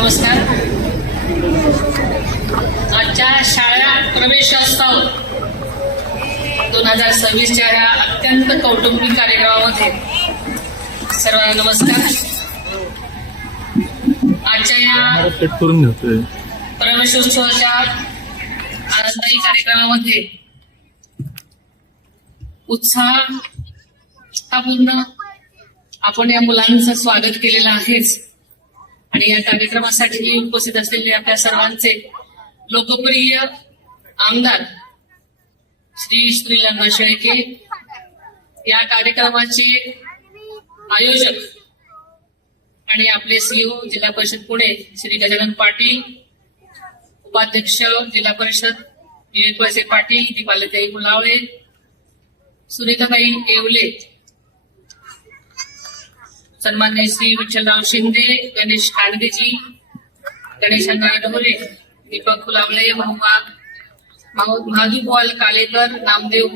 नमस्कार. आजच्या शाळा प्रवेशोत्सव 2026च्या या अत्यंत कौटुंबिक कार्यक्रमामध्ये सर्वांना नमस्कार. आजच्या या प्रवेशोत्सवाच्या आनंददायी कार्यक्रमामध्ये उत्साहपूर्ण आपण या मुलांचं स्वागत केलेलं आहेच आणि या कार्यक्रमासाठी उपस्थित असलेले आपल्या सर्वांचे लोकप्रिय आमदार श्री श्रीलंका शेळके, या कार्यक्रमाचे आयोजक आणि आपले सीईओ जिल्हा परिषद पुणे श्री गजानन पाटील, उपाध्यक्ष जिल्हा परिषद विवेक वळसे पाटील, दीपालीताई मुलावळे, सुनीताताई येवले, सन्मान्य श्री विठ्ठलराव शिंदे, गणेश खांडेजी, गणेशांना ढोरे, दीपक फुलावळे, महादूपवाल कालेकर, नामदेव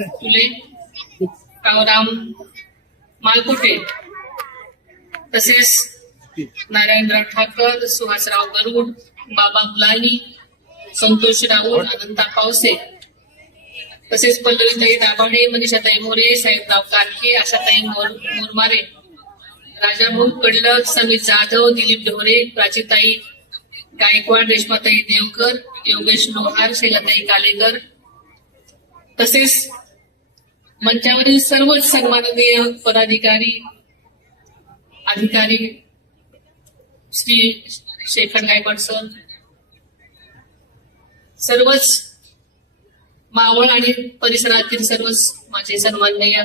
तुले, कावराम मालकोटे, तसेच नारायणराव ठाकर, सुहासराव गरुड, बाबा मुलानी, संतोष राऊत, अनंता पावसे, तसेच पल्लवीताई दाभाडे, मनीषाताई मोरे, साहेबराव कारके, आशाताई मोरमारे, राजाभाऊ कडलक, समीर जाधव, दिलीप ढोरे, प्राचीताई गायकवाड, रेश्माताई देवकर, योगेश लोहार, शैलाताई कालेकर, तसेच मंचावरील सर्वच सन्माननीय पदाधिकारी अधिकारी श्री शेखर गायकवाड सर, सर्वच मावळ आणि परिसरातील सर्वच माझे सन्माननीय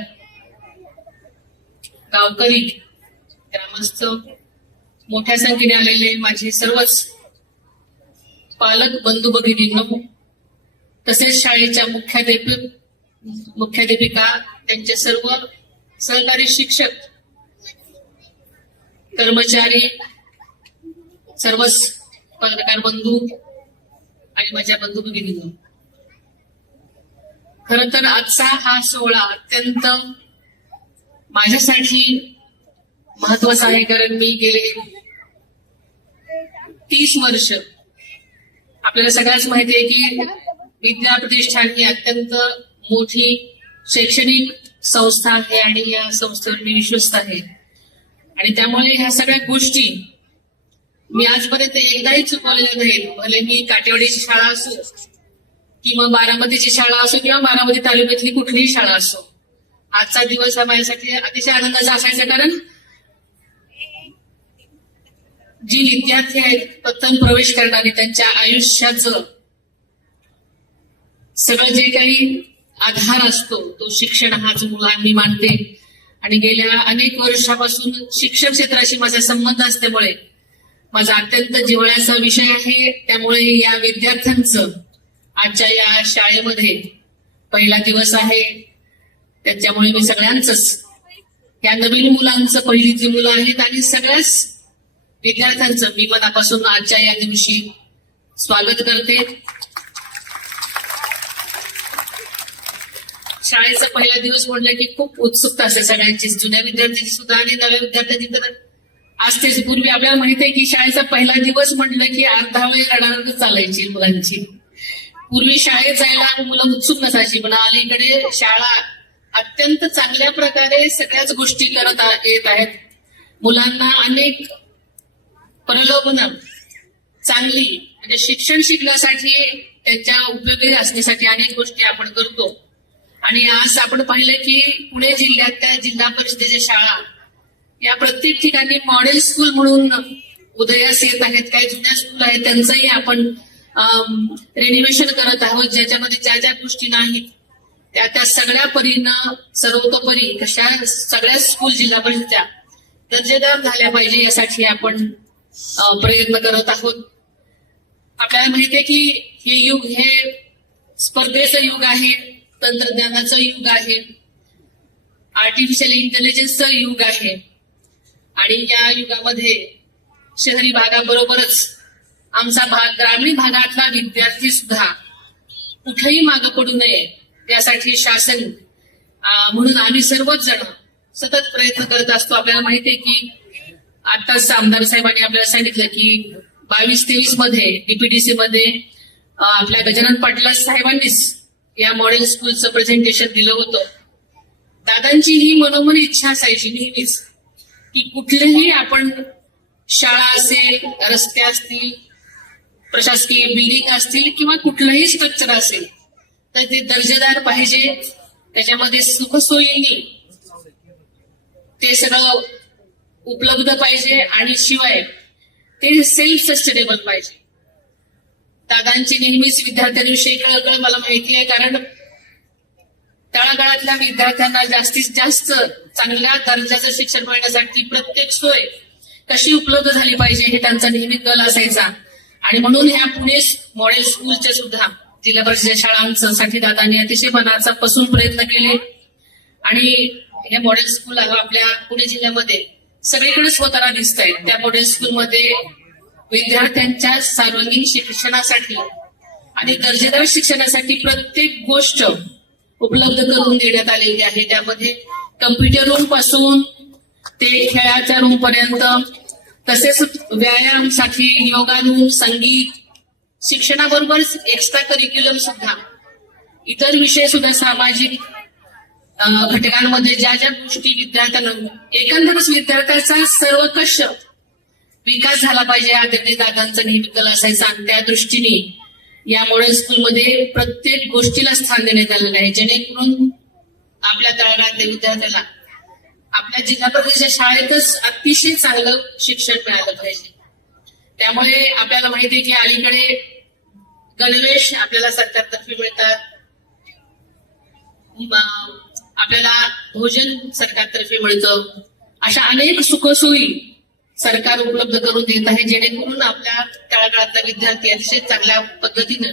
गावकरी, ग्रामस्थ, मोठ्या संख्येने आलेले माझे सर्वच पालक बंधू भगिनींनो, तसेच शाळेच्या मुख्याध्यापिका, त्यांचे सर्व सहकारी शिक्षक, कर्मचारी, सर्वच पत्रकार बंधू आणि माझ्या बंधू भगिनींनो, खरं तर आजचा हा सोहळा अत्यंत माझ्यासाठी महत्वाचा आहे. कारण मी गेले 30 वर्ष, आपल्याला सगळ्याच माहिती आहे की विद्या प्रतिष्ठान ही अत्यंत मोठी शैक्षणिक संस्था आहे आणि या संस्थेवर मी विश्वस्त आहे आणि त्यामुळे ह्या सगळ्या गोष्टी मी आजपर्यंत एकदाही चुकवलेल्या नाहीत. भले मी काटेवाडीची शाळा असो किंवा बारामतीची शाळा असो किंवा बारामती तालुक्यातली कुठलीही शाळा असो, आजचा दिवस हा माझ्यासाठी अतिशय आनंदाचा असायचा. कारण जी विद्यार्थी आहेत प्रथम प्रवेश करणारे, त्यांच्या आयुष्याचं सगळं जे काही आधार असतो तो शिक्षण हाच मी मानते आणि गेल्या अनेक वर्षापासून शिक्षण क्षेत्राशी माझा संबंध असल्यामुळे माझा अत्यंत जिव्हाळ्याचा विषय आहे. त्यामुळे या विद्यार्थ्यांचं आजच्या या शाळेमध्ये पहिला दिवस आहे, त्याच्यामुळे मी सगळ्यांचंच, या नवीन मुलांचं, पहिली जी मुलं आहेत आणि सगळ्याच विद्यार्थ्यांचं मी मनापासून आजच्या या दिवशी स्वागत करते. शाळेचा पहिला दिवस म्हटलं की खूप उत्सुकता असते सगळ्यांची, जुन्या विद्यार्थ्यांची सुद्धा आणि नव्या विद्यार्थ्यांची तर असतेच. पूर्वी आपल्याला माहित आहे की शाळेचा पहिला दिवस म्हटलं की अर्धा वेळ रडारड चालायची मुलांची. पूर्वी शाळेत जायला मुलं उत्सुक नसायची, पण अलीकडे शाळा अत्यंत चांगल्या प्रकारे सगळ्याच गोष्टी करत येत आहेत. मुलांना अनेक प्रलोभन चांगली म्हणजे शिक्षण शिकण्यासाठी, त्यांच्या उपयोगी असण्यासाठी अनेक गोष्टी आपण करतो. आणि आज आपण पाहिलं की पुणे जिल्ह्यातल्या जिल्हा परिषदेच्या शाळा या प्रत्येक ठिकाणी मॉडेल स्कूल म्हणून उदयास येत आहेत. काही जुन्या स्कूल आहेत त्यांचंही आपण रेनोव्हेशन करत आहोत, ज्याच्यामध्ये ज्या ज्या गोष्टी नाहीत त्या सगळ्या परीनं सर्वतोपरी कशा सगळ्या स्कूल जिल्हा परिषदेच्या दर्जेदार झाल्या पाहिजे यासाठी आपण प्रयत्न करत आहोत. आपल्याला माहितीये की हे युग हे स्पर्धेचं युग आहे, तंत्रज्ञानाचं युग आहे, आर्टिफिशियल इंटेलिजन्सचं युग आहे आणि या युगामध्ये शहरी भागाबरोबरच आमचा भाग, ग्रामीण भागातला विद्यार्थी सुद्धा कुठेही मागे पडू नये त्यासाठी शासन म्हणून आम्ही सर्वच जण सतत प्रयत्न करत असतो. आपल्याला माहिती आहे की आताच आमदार साहेबांनी आपल्याला सांगितलं की 22-23 मध्ये डीपीडीसी मध्ये आपल्या गजानन पाटील साहेबांनीच या मॉडेल स्कूलचं प्रेझेंटेशन दिलं होतं. दादांची ही मनोमन इच्छा असायची नेहमीच की कुठलेही आपण शाळा असेल, रस्ते असतील, प्रशासकीय बिल्डिंग असतील किंवा कुठलंही स्ट्रक्चर असेल तर ते दर्जेदार पाहिजे, त्याच्यामध्ये सुखसोयींनी ते सगळं उपलब्ध पाहिजे आणि शिवाय ते सेल्फ सस्टेनेबल पाहिजे. दादांची नेहमीच विद्यार्थ्यांविषयी कळकळ मला माहिती आहे, कारण तळागाळातल्या विद्यार्थ्यांना जास्तीत जास्त चांगल्या दर्जाचं शिक्षण मिळण्यासाठी प्रत्येक सोय कशी उपलब्ध झाली पाहिजे हे त्यांचा नेहमी कल असायचा. आणि म्हणून ह्या पुणे मॉडेल स्कूलचे सुद्धा जिल्हा परिषद शाळांसाठी दादांनी अतिशय मनाचा पासून प्रयत्न केले आणि हे मॉडेल स्कूल आपल्या पुणे जिल्ह्यामध्ये सगळीकडेच होताना दिसत आहे. त्या मॉडेल स्कूलमध्ये विद्यार्थ्यांच्या सर्वांगीण शिक्षणासाठी आणि दर्जेदार शिक्षणासाठी प्रत्येक गोष्ट उपलब्ध करून देण्यात आलेली आहे. त्यामध्ये कम्प्युटर रूम पासून ते खेळाच्या रूम पर्यंत, तसेच व्यायामसाठी योगा रूम, संगीत, शिक्षणाबरोबरच एक्स्ट्रा करिक्युलम सुद्धा, इतर विषय सुद्धा, सामाजिक घटकांमध्ये ज्या ज्या गोष्टी विद्यार्थ्यांना, एकंदरच विद्यार्थ्याचा सर्वकष विकास झाला पाहिजे हा त्यांनी दादांचा नेहमी कल असायचा. आणि त्या दृष्टीने या मॉडेल स्कूलमध्ये प्रत्येक गोष्टीला स्थान देण्यात आलेलं आहे, जेणेकरून आपल्या तळागाळातल्या विद्यार्थ्याला आपल्या जिल्हा परिषदेच्या शाळेतच अतिशय चांगलं शिक्षण मिळालं पाहिजे. त्यामुळे आपल्याला माहिती आहे की अलीकडे गणवेश आपल्याला सरकारतर्फे मिळतात, आपल्याला भोजन सरकारतर्फे मिळतं, अशा अनेक सुखसोयी सरकार उपलब्ध करून देत आहे, जेणेकरून आपल्या तळागाळातला विद्यार्थी अतिशय चांगल्या पद्धतीनं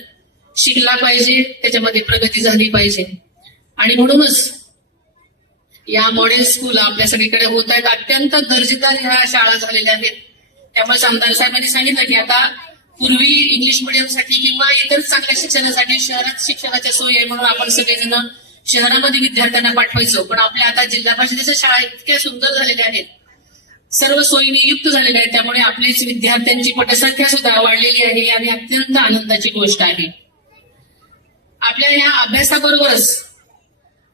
शिकला पाहिजे, त्याच्यामध्ये प्रगती झाली पाहिजे. आणि म्हणूनच या मॉडेल स्कूल आपल्या सगळीकडे होत आहेत. अत्यंत दर्जेदार ह्या शाळा झालेल्या आहेत. त्यामुळे आमदार साहेबांनी सांगितलं की आता पूर्वी इंग्लिश मिडियमसाठी किंवा इतर चांगल्या शिक्षणासाठी शहरात शिक्षणाच्या सोयी आहे म्हणून आपण सगळेजण शहरामध्ये विद्यार्थ्यांना पाठवायचो, पण आपल्या आता जिल्हा परिषदेच्या शाळा इतक्या सुंदर झालेल्या आहेत, सर्व सोयीने युक्त झालेल्या आहेत. त्यामुळे आपलीच विद्यार्थ्यांची पटसंख्या सुद्धा वाढलेली आहे आणि अत्यंत आनंदाची गोष्ट आहे. आपल्या या अभ्यासाबरोबरच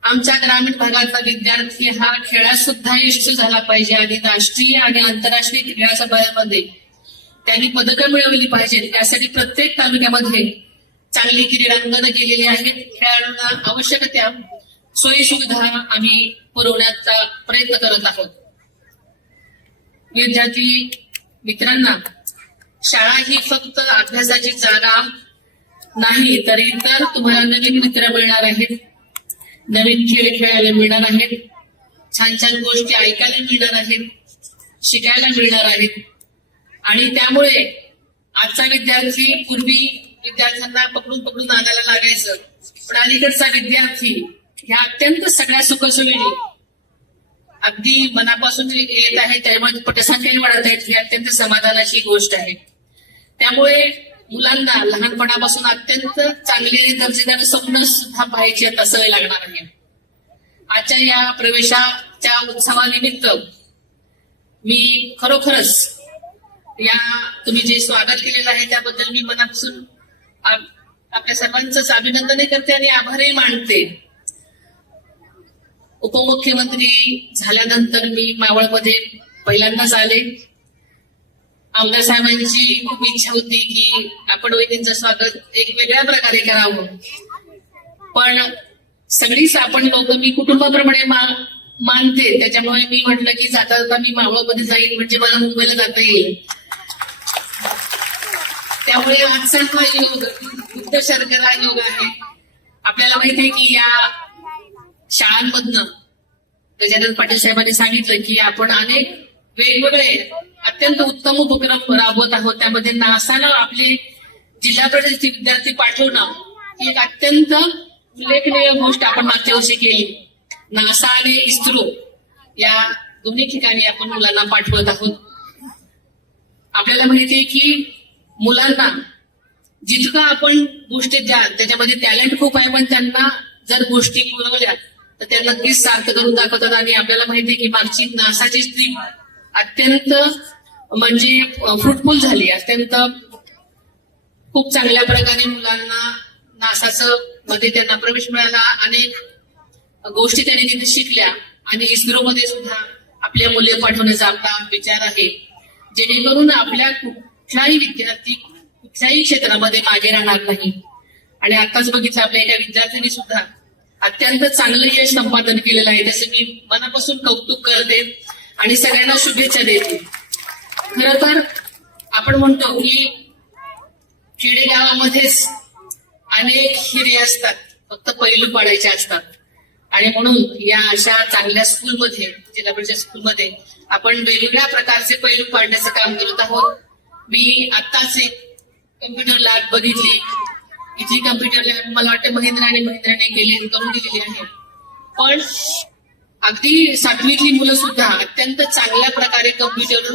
आमच्या ग्रामीण भागातला विद्यार्थी हा खेळात सुद्धा यशस्वी झाला पाहिजे आणि राष्ट्रीय आणि आंतरराष्ट्रीय क्रीडा स्पर्धांमध्ये त्यांनी पदकं मिळवली पाहिजेत. त्यासाठी प्रत्येक तालुक्यामध्ये चांगली क्रीडांगणं केलेली आहेत. खेळाडूंना आवश्यक त्या सोयी सुविधा आम्ही पुरवण्याचा प्रयत्न करत आहोत. विद्यार्थी मित्रांना, शाळा ही फक्त अभ्यासाची जागा नाही, तर इतर तुम्हाला नवीन मित्र मिळणार आहेत, नवीन खेळ खेळायला मिळणार आहेत, छान छान गोष्टी ऐकायला मिळणार आहेत, शिकायला मिळणार आहेत. आणि त्यामुळे आजचा विद्यार्थी, पूर्वी विद्यार्थ्यांना पकडून पकडून नादाला लागायचं, पण अलीकडचा विद्यार्थी ह्या अत्यंत सगळ्या सुखसोयीने अगदी मनापासून येत आहे, त्यामुळे पटसंख्याही वाढत आहेत. ही अत्यंत समाधानाची गोष्ट आहे. त्यामुळे मुलांना लहानपणापासून अत्यंत चांगली आणि दर्जेदार स्वप्न सुद्धा पाहायची आता सवय लागणार आहे. आजच्या या प्रवेशाच्या उत्सवानिमित्त मी खरोखरच या तुम्ही जे स्वागत केलेलं आहे त्याबद्दल मी मनापासून आपल्या सर्वांचंच अभिनंदन करते आणि आभारही मानते. उपमुख्यमंत्री झाल्यानंतर मी मावळमध्ये पहिल्यांदाच आले. आमदार साहेबांची खूप इच्छा होती की आपण वहिनींचं स्वागत एक वेगळ्या प्रकारे करावं, पण सगळीच आपण लोक मी कुटुंबाप्रमाणे मानते, त्याच्यामुळे मी म्हटलं की जाता जाता मी मावळमध्ये जाईल म्हणजे मला मुंबईला जाता येईल. त्यामुळे आजचा हा योग बुद्ध शर्करा योग आहे. आपल्याला माहिती आहे की या शाळांमधनं गजानन पाटील साहेबांनी सांगितलं की आपण अनेक वेगवेगळे अत्यंत उत्तम उपक्रम राबवत आहोत. त्यामध्ये नासानं आपले जिल्हा परिषदेचे विद्यार्थी पाठवणं ही एक अत्यंत उल्लेखनीय गोष्ट आपण मागच्या वर्षी केली. नासा आणि इस्रो या दोन्ही ठिकाणी आपण मुलांना पाठवत आहोत. आपल्याला माहिती आहे की मुलांना जितकं आपण गोष्टी द्याल त्याच्यामध्ये टॅलेंट खूप आहे, पण त्यांना जर गोष्टी पुरवल्या तर त्या नक्कीच सार्थ करून दाखवतात. आणि आपल्याला माहिती आहे की मागची नासाची ट्रिप अत्यंत म्हणजे फ्रुटफुल झाली. अत्यंत खूप चांगल्या प्रकारे मुलांना नासाचं मध्ये त्यांना प्रवेश मिळाला. अनेक गोष्टी त्यांनी तिथे शिकल्या आणि इस्रोमध्ये सुद्धा आपल्या मुले पाठवण्याचा आपला विचार आहे, जेणेकरून आपल्या कुठलाही विद्यार्थी कुठल्याही क्षेत्रामध्ये मागे राहणार नाही. आणि आताच बघितलं आपल्या एका विद्यार्थ्यांनी सुद्धा अत्यंत चांगलं यश संपादन केलेलं आहे. त्याचं मी मनापासून कौतुक करते आणि सगळ्यांना शुभेच्छा देते. खरं तर आपण म्हणतो की खेडेगावामध्येच अनेक हिरे असतात, फक्त पैलू पाडायचे असतात. आणि म्हणून या अशा चांगल्या स्कूलमध्ये, जिल्हा परिषद स्कूलमध्ये आपण वेगवेगळ्या प्रकारचे पैलू पाडण्याचं काम करत आहोत. मी आत्ताच एक कम्प्युटर लॅब बघितली. इथली कम्प्युटर लॅब मला वाटतं महिंद्रा आणि महिंद्राने करून दिलेली आहे. पण अगदी 7वीतली मुलं सुद्धा अत्यंत चांगल्या प्रकारे कम्प्युटर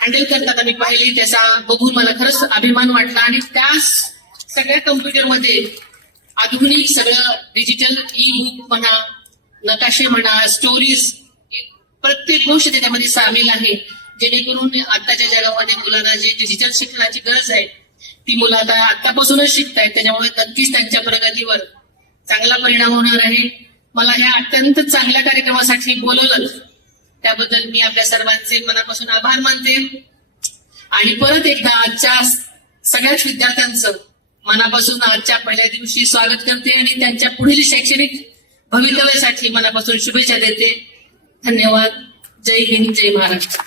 हँडल करतात. आम्ही पाहिली, त्याचा बघून मला खरंच अभिमान वाटला. आणि त्या सगळ्या कम्प्युटरमध्ये आधुनिक सगळं डिजिटल ई बुक म्हणा, नकाशे म्हणा, स्टोरीज, प्रत्येक गोष्ट त्याच्यामध्ये सामील आहे, जेणेकरून आताच्या जगामध्ये मुलांना जी डिजिटल शिक्षणाची गरज आहे ती मुलं आता आतापासूनच शिकतायत. त्याच्यामुळे नक्कीच त्यांच्या प्रगतीवर चांगला परिणाम होणार आहे. मला ह्या अत्यंत चांगल्या कार्यक्रमासाठी बोलवलं त्याबद्दल मी आपल्या सर्वांचे मनापासून आभार मानते. आणि परत एकदा आजच्या सगळ्याच विद्यार्थ्यांचं मनापासून आजच्या पहिल्या दिवशी स्वागत करते आणि त्यांच्या पुढील शैक्षणिक भवितव्यासाठी मनापासून शुभेच्छा देते. धन्यवाद. जय हिंद, जय महाराष्ट्र.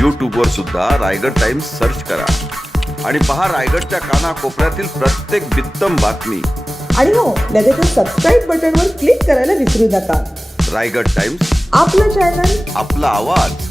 यूट्यूबवर सुद्धा रायगड टाइम्स सर्च करा आणि पहा रायगडच्या कानाकोपऱ्यातील प्रत्येक बित्तम बातमी. आणि हो, लगेचच सबस्क्राईब बटनवर क्लिक करायला विसरू नका. रायगड टाइम्स, आपलं चॅनल, आपला आवाज.